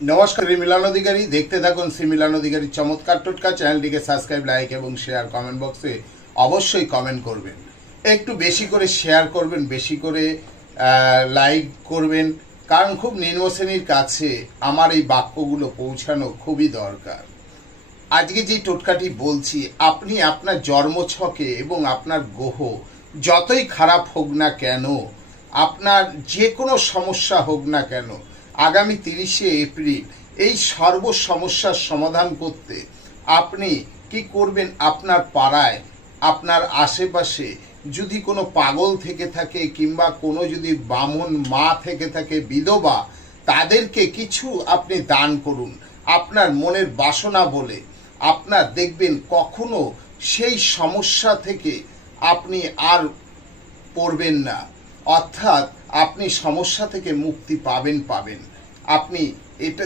নমস্কার, আমি মিলন অধিকারী। দেখতে থাকুন শ্রী মিলন অধিকারী চমৎকার টোটকা। চ্যানেলটিকে সাবস্ক্রাইব, লাইক এবং শেয়ার, কমেন্ট বক্সে অবশ্যই কমেন্ট করবেন। একটু বেশি করে শেয়ার করবেন, বেশি করে লাইক করবেন, কারণ খুব নিম্ন শ্রেণীর কাছে আমার এই বাক্যগুলো পৌঁছানো খুবই দরকার। আজকে যে টোটকাটি বলছি, আপনি আপনার জন্মছকে এবং আপনার গ্রহ যতই খারাপ হোক না কেন, আপনার যে কোনো সমস্যা হোক না কেন, আগামী 30শে এপ্রিল এই সর্ব সমস্যার সমাধান করতে আপনি কি করবেন? আপনার পাড়ায়, আপনার আশেপাশে যদি কোনো পাগল থেকে থাকে কিংবা কোনো যদি বামন মা থেকে থাকে, বিধবা, তাদেরকে কিছু আপনি দান করুন আপনার মনের বাসনা বলে। আপনার দেখবেন কখনো সেই সমস্যা থেকে আপনি আর পড়বেন না, অর্থাৎ আপনি সমস্যা থেকে মুক্তি পাবেন। আপনি এটা